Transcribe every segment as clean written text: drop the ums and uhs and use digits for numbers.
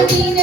Thank you.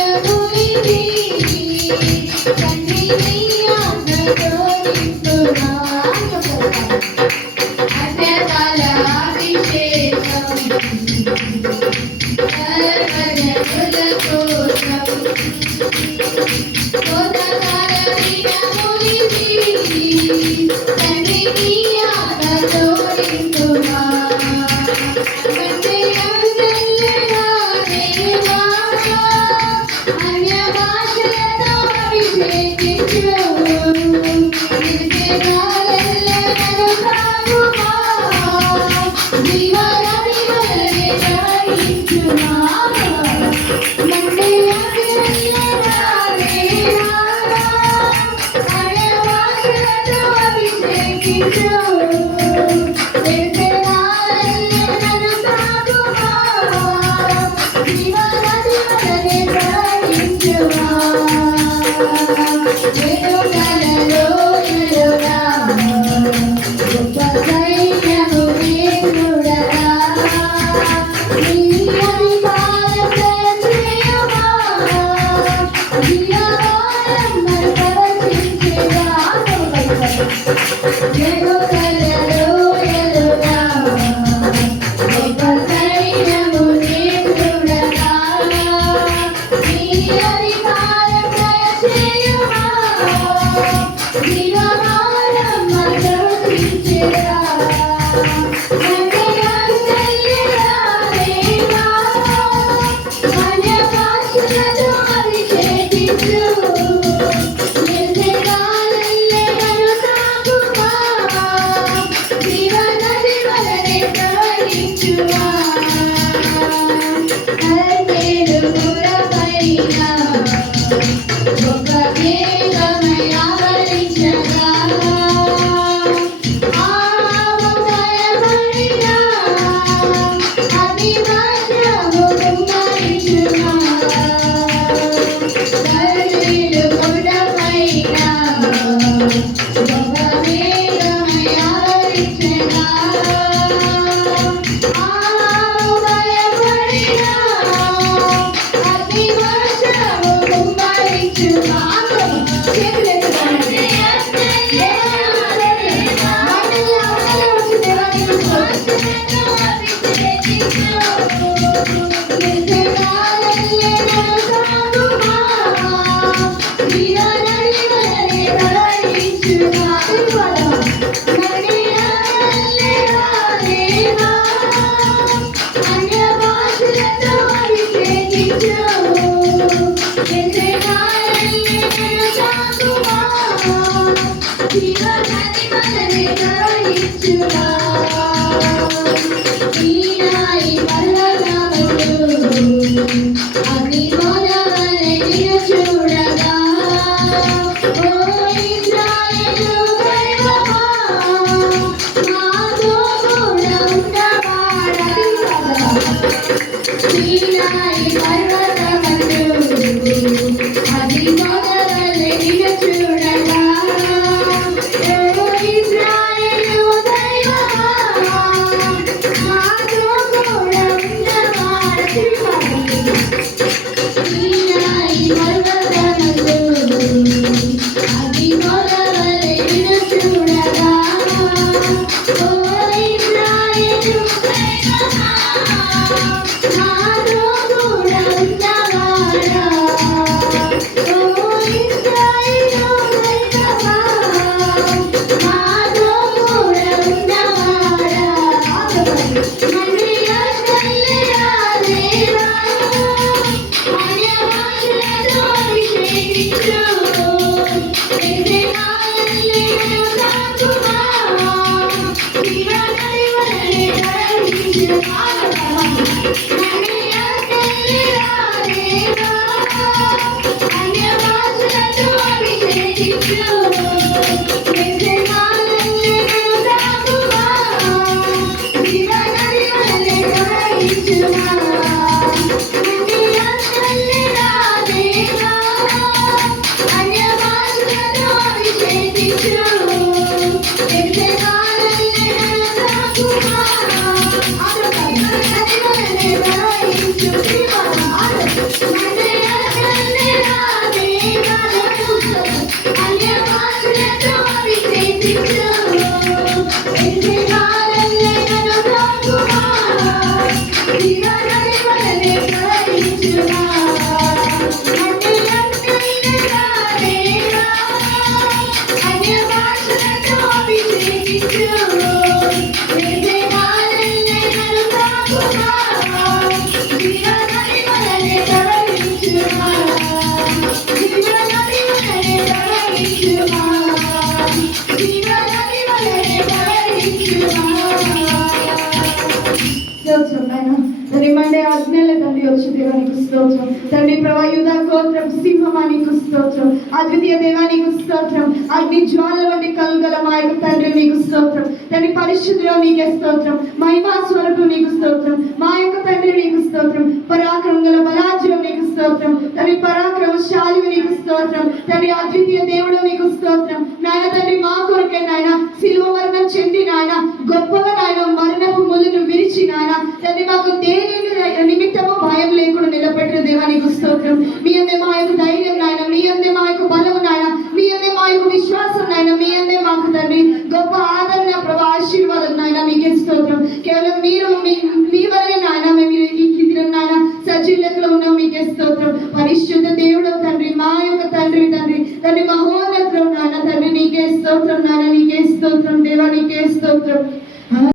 తండ్రి Monday ఆజ్ఞల తండ్రి వచ్చి దేవానికి స్తోత్రం తండ్రి ప్రభా యూదా గోత్రం సింహమానికి స్తోత్రం అద్వితీయ దేవానికి స్తోత్రం అగ్ని జ్వాల వంటి కలుగల మా యొక్క తండ్రి నీకు స్తోత్రం తండ్రి పరిశుద్ధిలో నీకే స్తోత్రం మహిమా స్వరూపం నీకు స్తోత్రం మా యొక్క తండ్రి నీకు స్తోత్రం పరాక్రమం గల బలాజ్యం నీకు స్తోత్రం తండ్రి పరాక్రమశాలి నీకు స్తోత్రం తండ్రి అద్వితీయ దేవుడు నీకు స్తోత్రం నాయన తండ్రి మా కొరకే నాయన శిలువ మరణం చెంది నాయన గొప్పగా నాయన మరణపు ములును విరిచి నాయన తండ్రి మాకు దేని నిమిత్తము భయం లేకుండా నిలబెట్టిన దేవా నీకు స్తోత్రం మీ అందే మా యొక్క ధైర్యం నాయన మీ అందే మా యొక్క బలము నాయన మీ అందే మా యొక్క విశ్వాసం నాయన మీ అందే మాకు తండ్రి గొప్ప ఆదరణ ప్రభా ఆశీర్వాదం నాయన మీకే స్తోత్రం కేవలం మీరు మీ వలనే నాయన మేము ఈ దినం నాయన సజీవ లెక్కలో ఉన్నాం మీకే స్తోత్రం పరిశుద్ధ దేవుడు తండ్రి మా యొక్క తండ్రి తండ్రి మహోన్నతులు నాయన తండ్రి నీకే స్తోత్రం నాయన నీకే స్తోత్రం దేవా నీకే స్తోత్రం